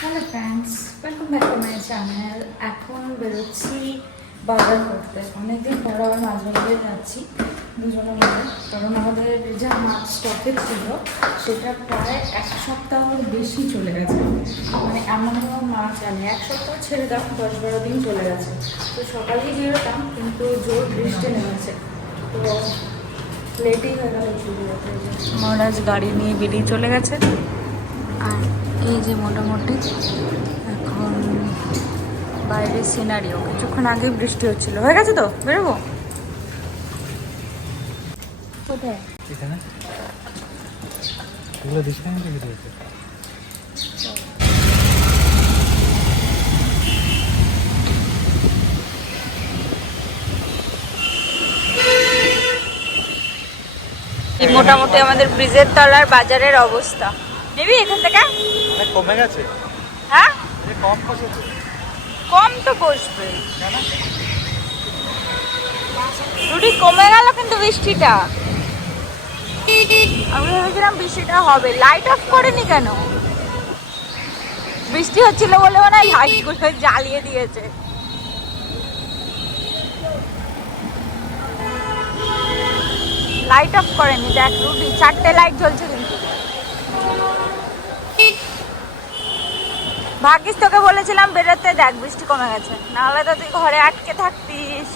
Hello friends, welcome back to my channel. এখন বেরোচ্ছি বাজার করতে। অনেকদিন পর আবার মাছ বাজারে যাচ্ছি দুজনে মিলে, কারণ আমাদের যা মাছ স্টকে ছিল সেটা প্রায় এক সপ্তাহের বেশি চলে গেছে। মানে এমন কোনো মাছ আনি এক সপ্তাহ ছেড়ে দাম 10-12 দিন চলে গেছে। তো সকালেই বেরোতাম, কিন্তু জোর বৃষ্টি নেমেছে, তো লেটই হয়ে গেল একটু বেরোতে। মহারাজ গাড়ি নিয়ে বেরিয়ে চলে গেছে। আর এই যে মোটামুটি এখন বাইরের সিনারিও, কিছুক্ষণ আগেই বৃষ্টি হচ্ছিল। হয়ে গেছে তো, বেরোবো। কোথায়? এখানে এগুলো ডিসকাউন্ট দিয়ে দিয়েছে। মোটামুটি আমাদের ব্রিজের তলার বাজারের অবস্থা। নেবি এখান থেকে? অনেক কমে গেছে। হ্যাঁ, কম বসেছে। কম তো বসবে। রুটি কমে গেল, কিন্তু বৃষ্টিটা আমি ভেবেছিলাম বৃষ্টিটা হবে। লাইট অফ করেনি কেন? বৃষ্টি হচ্ছিল বলে মনে হয় লাইট গুলো জ্বালিয়ে দিয়েছে। লাইট অফ করেনি, দেখ রুটি 4টে লাইট জ্বলছে কিন্তু। ভাগ্যিস তোকে বলেছিলাম বেরোতে, দেখ বৃষ্টি কমে গেছে, নাহলে তো তুই ঘরে আটকে থাকতিস।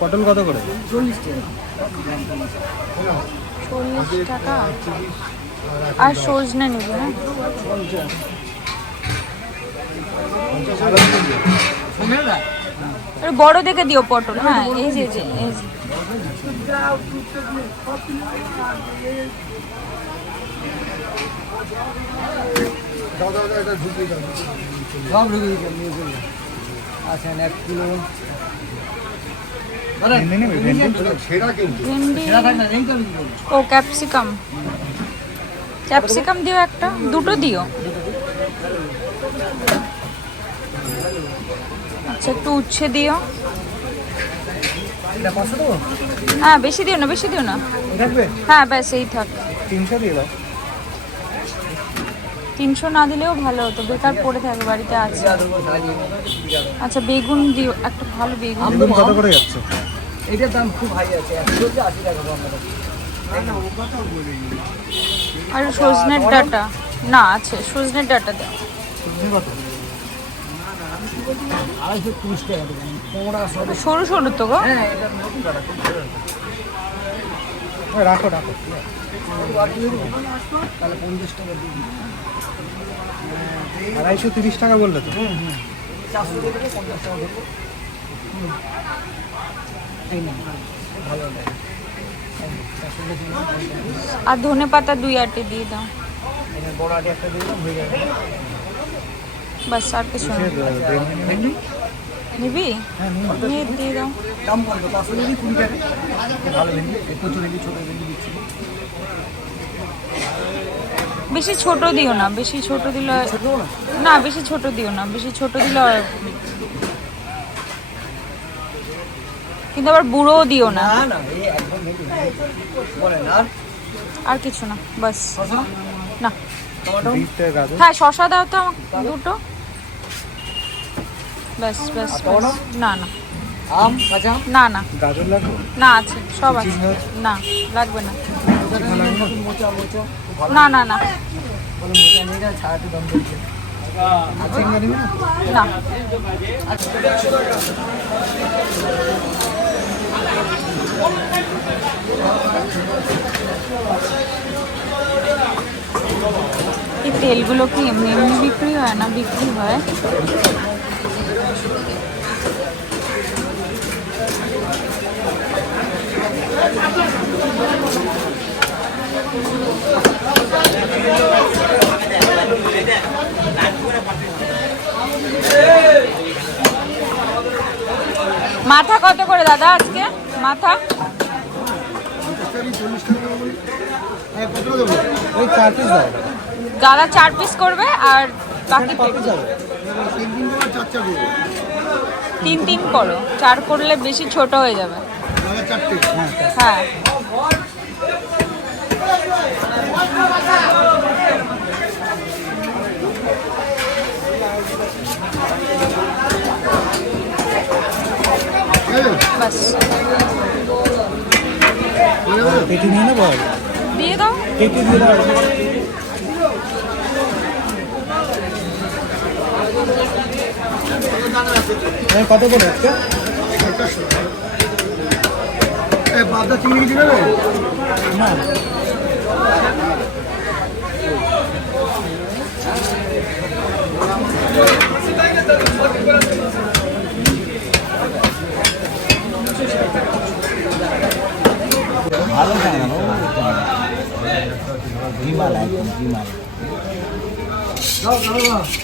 পটল কত করে? 40 টাকা। আর সজনে নিবি না? বড় দেখে দিও পটল। হ্যাঁ, এই যে এই যে আচ্ছা 1 কিলো ও ক্যাপসিকাম। ক্যাপসিকাম দিও একটা, দুটো দিও। আচ্ছা, একটু উচ্ছে দিও। হ্যাঁ, বেশি দিও না, বেশি দিও না। হ্যাঁ, ব্যাস এই থাক। 300 দিয়ে দাও। 300 না দিলেও ভালো হতো, বেকার পড়ে থাকে, বাড়িতে আছে। আচ্ছা, বেগুন দিও একটা, ভালো বেগুন। বেগুন কত করে যাচ্ছে? এটার দাম খুব হাই আছে, 80 টাকা আমরা। আর সজনের ডাঁটা না আছে, সজনের ডাঁটা দাও। সবজি কত? 230 টাকা দেবেন। কোমড়া সব সরু সরু তো গো। হ্যাঁ, এটা নতুন কাটা, খুব ভালো। রাখো রাখো। তাহলে 50 টাকা দিন। 230 টাকা বললে তো। 400 টাকা দেবো, 50 টাকা দেবো। এই না ভালো লাগে। আর ধনে পাতা 2 আটি দিয়ে দাও। এটা বড় আটি একটা দিলাম, হয়ে যাবে। বাস, আর কিছু না। ভেন্ডি নিবি? নিয়ে দিয়ে দাও। দাম কত? 500 টাকা 20 টাকা। ভালো ভেন্ডি, কচু ভেন্ডি, ছোট ভেন্ডি দিচ্ছি। বেশি ছোট দিও না, বেশি ছোট দিলে ছোট না? না, বেশি ছোট দিও না, বেশি ছোট দিলে কিন্তু আবার বুড়োও দিও না। না না, এই একদম ভেন্ডি বলে না। আর কিছু না, বাস। শসা, না, টমেটো, বিটটা গাজর। হ্যাঁ শশা দাও তো আমাকে দুটো। ব্যাস ব্যাস ব্যাস। না না আম, কাঁচা আম, না না গাজর লাগবে? না, আছে, সব আছে। চিচিঙ্গা? না, লাগবে না। মোচা মোচা না না না বলে মোচা নিয়ে যা, ছাড়াতে দম করছে। চিচিঙ্গা নিবি না? না। এই তেলগুলো কি এমনি এমনি বিক্রি হয় না? বিক্রি হয়। মাথা কত করে দাদা আজকে? মাথা ওই 4 পিস দাও। দাদা 4 পিস করবে, আর বাকি কত যাবে? 3 করে 4 করবো। 3 করো, 4 করলে বেশি ছোট হয়ে যাবে। তাহলে 4টে। হ্যাঁ বাস পেটি নিয়ে নেবো আর দিয়ে দাও। পেটি দিয়ে দাও। কত করে আজকে? বাদা চিংড়ি কি দেবে? না ভালো খায় না বিমাল একদম বিমাল।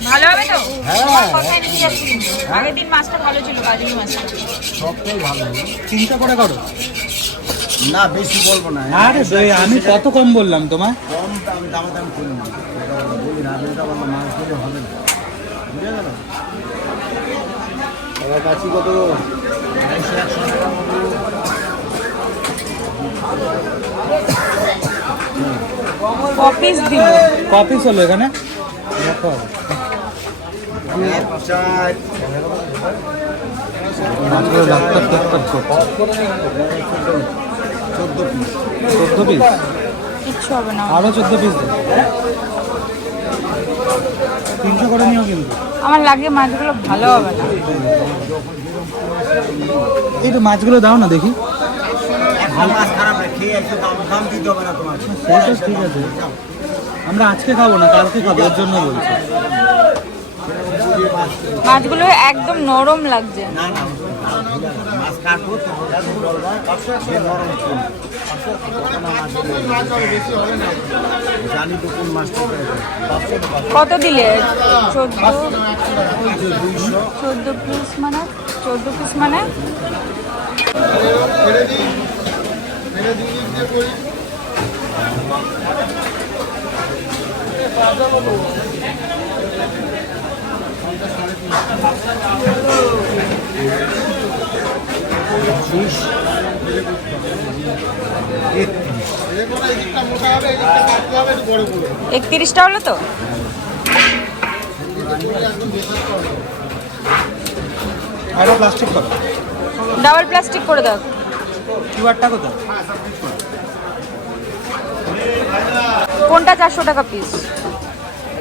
ভালো হবে তো? হ্যাঁ কোথায় নিয়ে যাচ্ছি কিন্তু আগের দিন মাছটা ভালো ছিল, কাজলি মাছটা। সবটাই ভালো। 3টা করে করো। না বেশি বলবো না। আরে আমি কত কম বললাম তোমায়? কমটা আমি দামাদামি করি না, বলি না আমি ওটা বললাম মাছ ধরে হবে না, বুঝে গেল? এবার কাছি কত? 250-100 টাকার মতো। কপিস দিল। কপিস হলো এখানে দেখো। মাছগুলো ডাক্তার ডাক্তার 14 পিস। কিচ্ছু হবে না। আরো 14 পিস দেবো। 300 করে নিও কিন্তু। আমার লাগে মাছগুলো ভালো হবে না। এই তো মাছগুলো দাও না দেখি। মাছ খারাপ না, খেয়ে একটু দাম দিতে হবে না তোমার। সেটা ঠিক আছে, আমরা আজকে খাবো না কালকে খাবো, ওর জন্য বলছি। মাছগুলো একদম নরম লাগছে। না না মাছ কাটবো তো জানি তো কোন মাছটা। কত দিলে? 14 200 পিস মানে 14 পিস মানে একত্রিশটা হলো তো? আরো প্লাস্টিক করো। ডাবল প্লাস্টিক করে দাও। কিউআরটা কোথায়? কোনটা 400 টাকা পিস?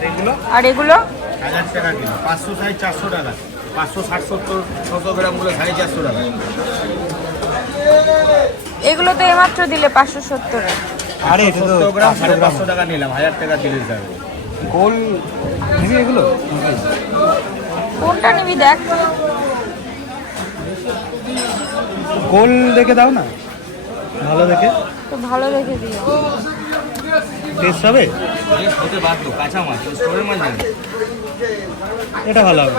এগুলো আর এগুলো 1000 টাকা কিলো, 500 সাইজ 400 টাকা, 560-70-600 গ্রাম গুলো 450 টাকা। এগুলো তো এইমাত্র দিলে 570 এ। আরে এটা তো 70 গ্রাম 550 টাকা নিলাম, 1000 টাকা দিলে যাবে। গোল নিবি এগুলো? কোনটা নিবি দেখ। গোল দেখে দাও না, ভালো দেখে। তো ভালো দেখে দিও। টেস্ট হবে? হতে বাধ্য, কাঁচা মাছ, স্টোরের মাছ নেই। এটা ভালো হবে।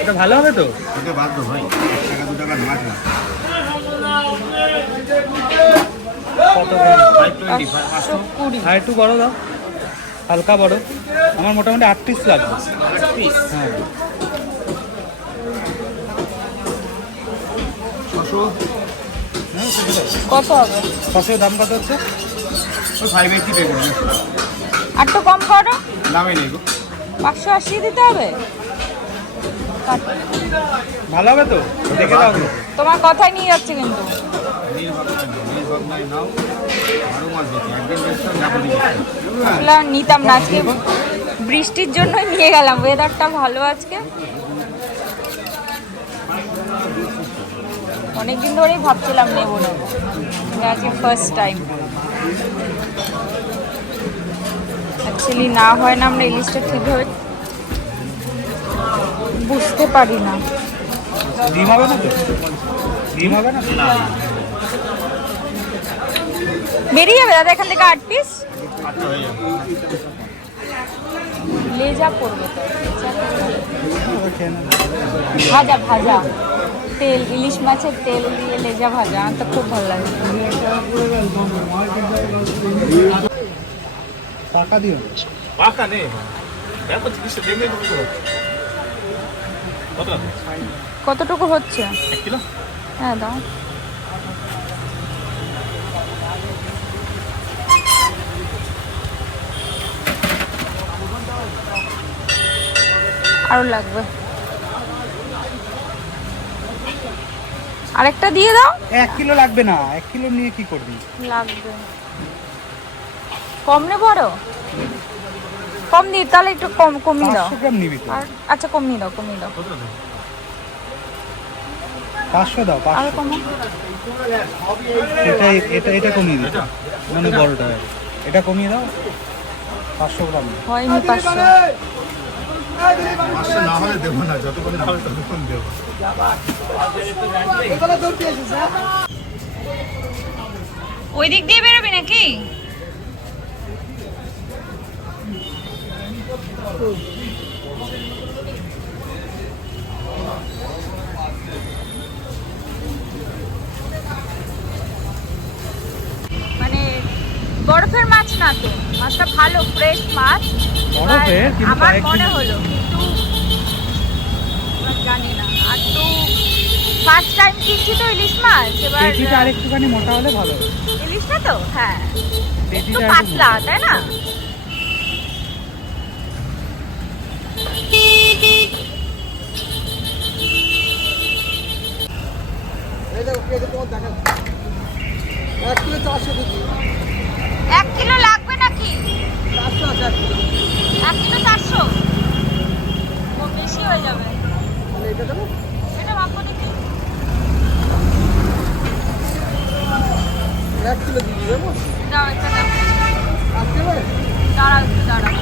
এটা ভালো হবে তো? হতে বাধ্য ভাই, 1 টাকা 2 টাকার মাছ না। কত? 520, 500 20। আর একটু বড় দাও, হালকা বড়। আমার মোটামুটি 8 পিস লাগবে। পিস হ্যাঁ 600। কত হবে? কষের দাম কত হচ্ছে? ওই 580 পে করুন, আর তো কম করো। দামে নেই গো। 580 দিতে হবে। ভালো হবে তো? দেখে দাও। তোমার কথাই নিয়ে যাচ্ছে কিন্তু। নীলভাবনায় নাও, আরো মাছ দেখি, একদিন বেচতাম যাবো এগুলো নিতাম না, আজকে বৃষ্টির জন্যই নিয়ে গেলাম। ওয়েদারটা ভালো আজকে। অনেকদিন ধরেই ভাবছিলাম নেবো নেবো, আজকে ফার্স্ট টাইম। অ্যাকচুয়ালি না হয় না, আমরা ইলিশটা ঠিকভাবে বুঝতে পারি না। ডিম হবে না তো? ডিম হবে না? বেরিয়ে যাবে দাদা এখান থেকে 8 পিস। আচ্ছা হয়ে যাবে। লেজা পড়বে তো, ভাজা ভাজা তেল, ইলিশ মাছের তেল দিয়ে লেজা ভাজা, আমার তো খুব ভালো লাগে। টাকা দিও না। পাকা নেই দেখো জিনিসটা দেখে কত কতটুকু হচ্ছে? 1 কিলো হ্যাঁ দাও। আরো লাগবে, আরেকটা দিয়ে দাও। 1 কিলো লাগবে না, 1 কিলো নিয়ে কি করবি? লাগবে, কম নেবো আরো? কম দিই তাহলে, একটু কমিয়ে দাও। 500 গ্রাম নিবি তো? আর আচ্ছা কমিয়ে দাও, কমিয়ে দাও। 500 দাও, আরো 500। কমো। এটা কমিয়ে দিও, মানে বড়টা এটা কমিয়ে দাও। 500 গ্রাম হয়নি 500। আসলে না হলে দেবো না, যতক্ষণ না হবে ততক্ষণ দেবো। ওই দিক দিয়ে বেরোবি নাকি? মানে বরফের মাছ না তো, মাছটা ভালো ফ্রেশ মাছ। বরফের, কিন্তু আমার কয়েকদিন মনে হলো, কিন্তু জানি না। আর তো ফার্স্ট টাইম কিনছি তো ইলিশ মাছ, এবার পেটিটা আরেকটুখানি মোটা হলে ভালো হবে। ইলিশটা তো হ্যাঁ একটু পেটিটা একটু পাতলা, মোটা। তাই না? এক কিলো 400 দিচ্ছি। 1 কিলো লাগবে নাকি? 400 আছে 1 কিলো। 1 কিলো 400 ও বেশি হয়ে যাবে। তাহলে এটা দেবো? এটা ভাববো দেখি। 1 কিলো দিয়ে দেবো? দাও এটা দাও। আসতে হবে? দাঁড়াও একটু দাঁড়াও,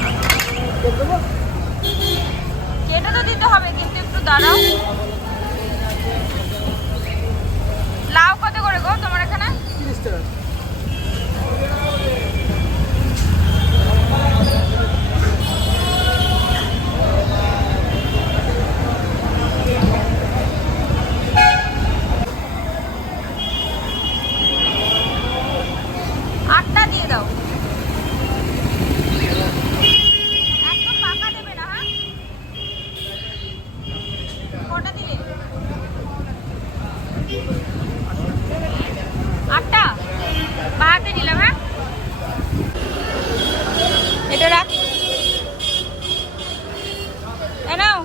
কেটে দেবো? কেটে তো দিতে হবে, কিন্তু একটু দাঁড়াও। লাউ কত করে গো তোমার এখানে? 30 টাকা। আটটা দিয়ে দাও। একদম পাকা দেবে না, হ্যাঁ? কটা দিলে? 8টা বাহাতে নিলাম। হ্যাঁ এটা রাখ, এ নাও।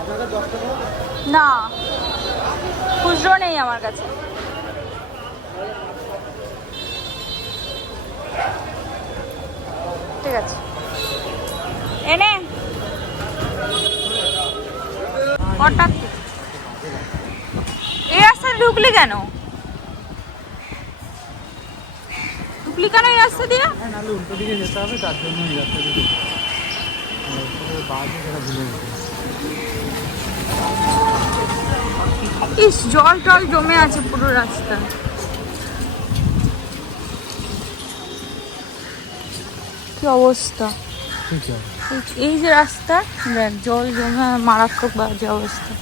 আপনার কাছে 10 টাকা হবে? না, খুচরো নেই আমার কাছে। ঠিক আছে, এনে কটা? এই রাস্তা ঢুকলি কেন? ঢুকলি কেন এই রাস্তা দিয়ে? হ্যাঁ, নাহলে উল্টো দিকে যেতে হবে, তার জন্য এই রাস্তা দিয়ে বাজে সেটা ভুলে গেছি। ইস, জল টল জমে আছে পুরো রাস্তা। কি অবস্থা! ঠিক আছে, এই যে রাস্তা, দেখ জল জমে মারাত্মক বাজে অবস্থা।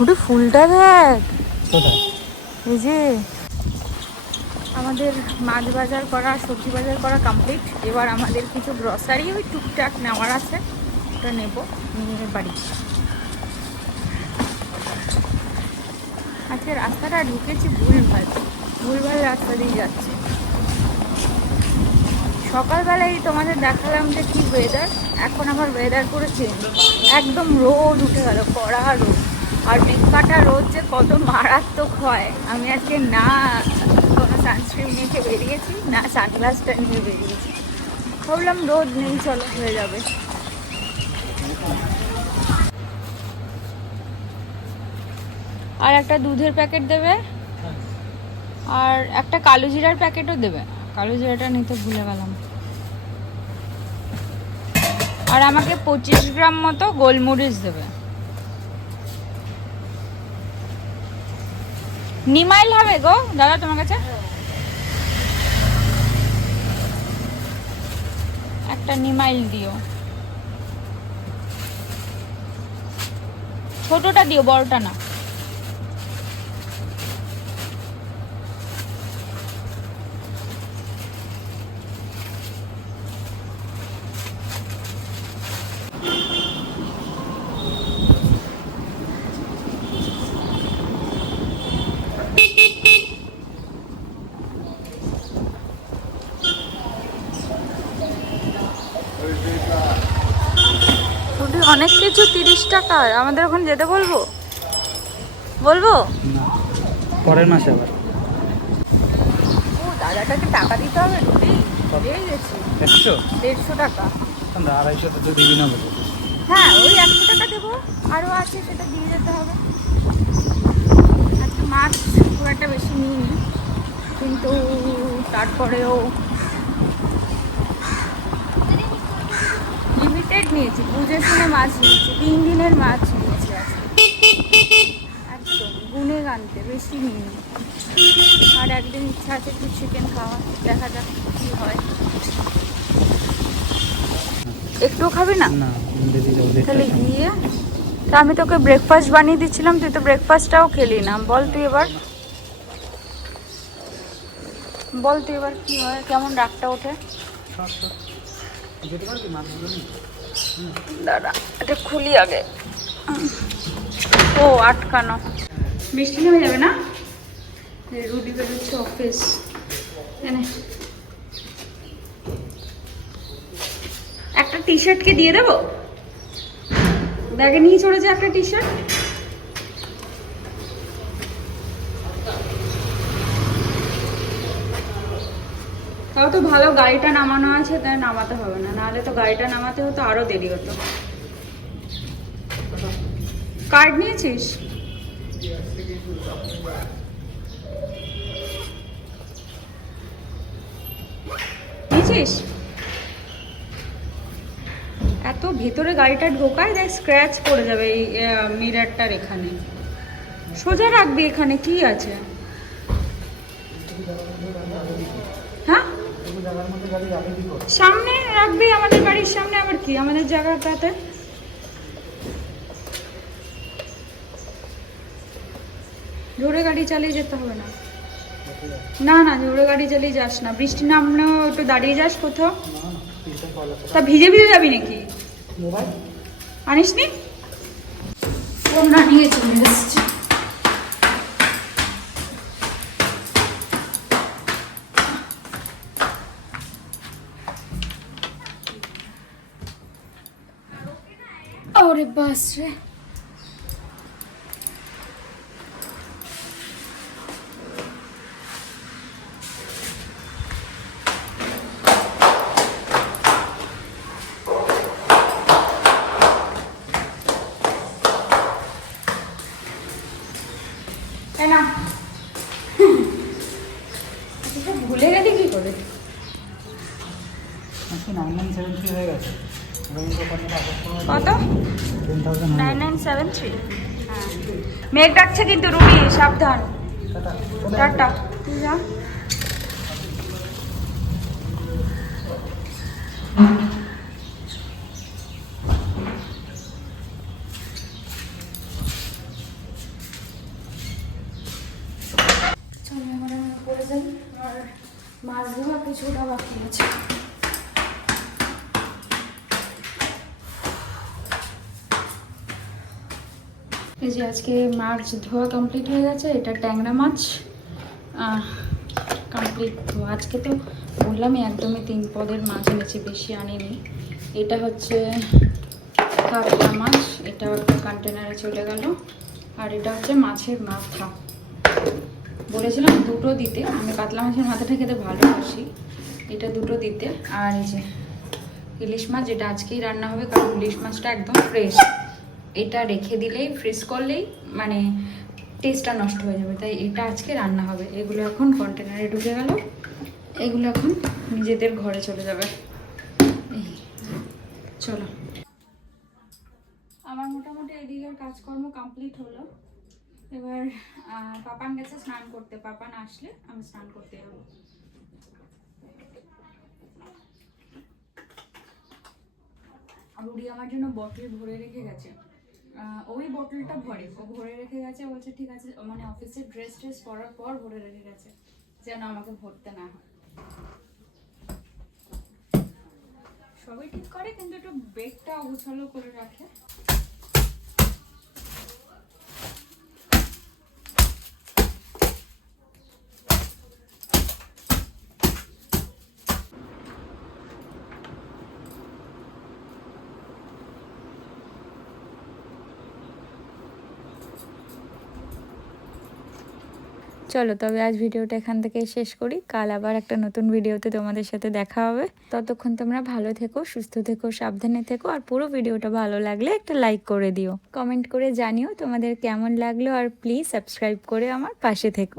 ওটা ফুলটা দেখ, কোথায়? এই যে আমাদের মাছ বাজার করা, সবজি বাজার করা কমপ্লিট। এবার আমাদের কিছু গ্রসারি ওই টুকটাক নেওয়ার আছে, ওটা নেব, নিয়ে বাড়ি। আজকে রাস্তাটা ঢুকেছি ভুলভাল রাস্তা দিয়ে যাচ্ছে। সকালবেলায় তোমাদের দেখালাম যে কি ওয়েদার, এখন আবার ওয়েদার পুরো চেঞ্জ, একদম রোদ উঠে গেল, কড়া রোদ। আর মেঘকাটা রোদ যে কত মারাত্মক হয়। আমি আজকে না কোনো সানস্ক্রিন মেখে বেরিয়েছি, না সানগ্লাসটা নিয়ে বেরিয়েছি। ভাবলাম রোদ নেই, চলো হয়ে যাবে। আর একটা দুধের প্যাকেট দেবে, আর একটা কালো জিরার প্যাকেটও দেবে। কালো জিরাটা নিতে ভুলে গেলাম। আর আমাকে 25 গ্রাম মতো গোলমরিচ দেবে। নিমাইল হবে গো দাদা তোমার কাছে? একটা নিমাইল দিও, ছোটটা দিও, বড়টা না। অনেক কিছু 30 টাকার। আমাদের ওখানে যেতে বলবো? বলবো? না, পরের মাসে আবার। ও দাদাটাকে টাকা দিতে হবে, পেয়ে গেছি 150 টাকা। 250 তো দিবি না বলে। হ্যাঁ ওই 100 টাকা দেবো, আরও আছে সেটা দিয়ে যেতে হবে। আজকে মাছ খুব একটা বেশি নিইনি, কিন্তু তারপরেও লিমিটেড নিয়েছি, বুঝে শুনে মাছ নিয়েছি, 3 দিনের মাছ নিয়েছি আজকে, একদম গুনে গানতে, বেশি নিইনি। আর একদিন ইচ্ছা আছে একটু চিকেন খাওয়া, দেখা যাক কী হয়। একটু খাবি না? না, দিদি যাও তাহলে গিয়ে তা আমি তোকে ব্রেকফাস্ট বানিয়ে দিচ্ছিলাম, তুই তো ব্রেকফাস্টটাও খেলি না। বল তুই এবার কি হয়, কেমন রাগটা ওঠে? যেতে পারবি মাছগুলো নিয়ে? দাঁড়া এটা খুলি আগে। ও আটকানো, বৃষ্টি নেমে যাবে না? রুটি বেরোচ্ছে অফিস, এনে একটা টি শার্টকে দিয়ে দেবো, ব্যাগে নিয়ে চলেছে একটা টি শার্ট। তাও তো ভালো গাড়িটা নামানো আছে, তাই নামাতে হবে না, নাহলে তো গাড়িটা নামাতে হতো আরো দেরি হতো। কার্ড নিয়েছিস? নিয়েছিস? এত ভেতরে গাড়িটা ঢোকায়, দেখ স্ক্র্যাচ পড়ে যাবে এই মিররটার এখানে। সোজা রাখবি, এখানে কি আছে? হ্যাঁ সামনে রাখবি, আমাদের বাড়ির সামনে, আবার কি আমাদের জায়গাটাতে। জোরে গাড়ি চালিয়ে যেতে হবে না, না না জোরে গাড়ি চালিয়ে যাস না, বৃষ্টি নামলেও একটু দাঁড়িয়ে যাস কোথাও। তা ভিজে ভিজে যাবি নাকি? আনিস নি? ফোনটা নিয়ে চলে এসছি। ওরে বাস রে, না ভুলে গেলি কি করে? 9973 হয়ে গেছে। কত? 10,000। 9973। হ্যাঁ মেঘ ডাকছে কিন্তু, রুবি সাবধান। টাটা, তুই যা। চলো এবার আমি পড়ে যাই, আর মাছ ধোয়া কিছুটা বাকি আছে। এই যে আজকে মাছ ধোয়া কমপ্লিট হয়ে গেছে, এটা ট্যাংরা মাছ কমপ্লিট ধোয়া। আজকে তো বললামই একদমই 3 পদের মাছ এনেছি, বেশি আনিনি। এটা হচ্ছে কাতলা মাছ, এটাও একটা কন্টেনারে চলে গেল। আর এটা হচ্ছে মাছের মাথা, বলেছিলাম দুটো দিতে, আমি কাতলা মাছের মাথাটা খেতে ভালোবাসি, এটা দুটো দিতে। আর এই যে ইলিশ মাছ, যেটা আজকেই রান্না হবে, কারণ ইলিশ মাছটা একদম ফ্রেশ, এটা রেখে দিলেই ফ্রিজ করলেই মানে টেস্টটা নষ্ট হয়ে যাবে, তাই এটা আজকে রান্না হবে। এগুলো এখন কন্টেনারে ঢুকে গেল, এগুলো এখন নিজেদের ঘরে চলে যাবে। এই চলো, আমার মোটামুটি এদিকের কাজকর্ম কমপ্লিট হলো। এবার পাপান গেছে স্নান করতে, পাপান আসলে আমি স্নান করতে যাবো। রুডি আমার জন্য বটল ভরে রেখে গেছে, ওই বটলটা ভরে, ও ভরে রেখে গেছে, বলছে ঠিক আছে, মানে অফিসের ড্রেস পরার পর ভরে রেখে গেছে যেন আমাকে ভরতে না হয়। সবই ঠিক করে, কিন্তু একটু বেগটা অগোছালো করে রাখে। চলো তবে আজ ভিডিওটা এখান থেকে শেষ করি, কাল আবার একটা নতুন ভিডিওতে তোমাদের সাথে দেখা হবে। ততক্ষণ তোমরা ভালো থেকো, সুস্থ থেকো, সাবধানে থেকো, আর পুরো ভিডিওটা ভালো লাগলে একটা লাইক করে দিও, কমেন্ট করে জানিও তোমাদের কেমন লাগলো, আর প্লিজ সাবস্ক্রাইব করে আমার পাশে থেকো।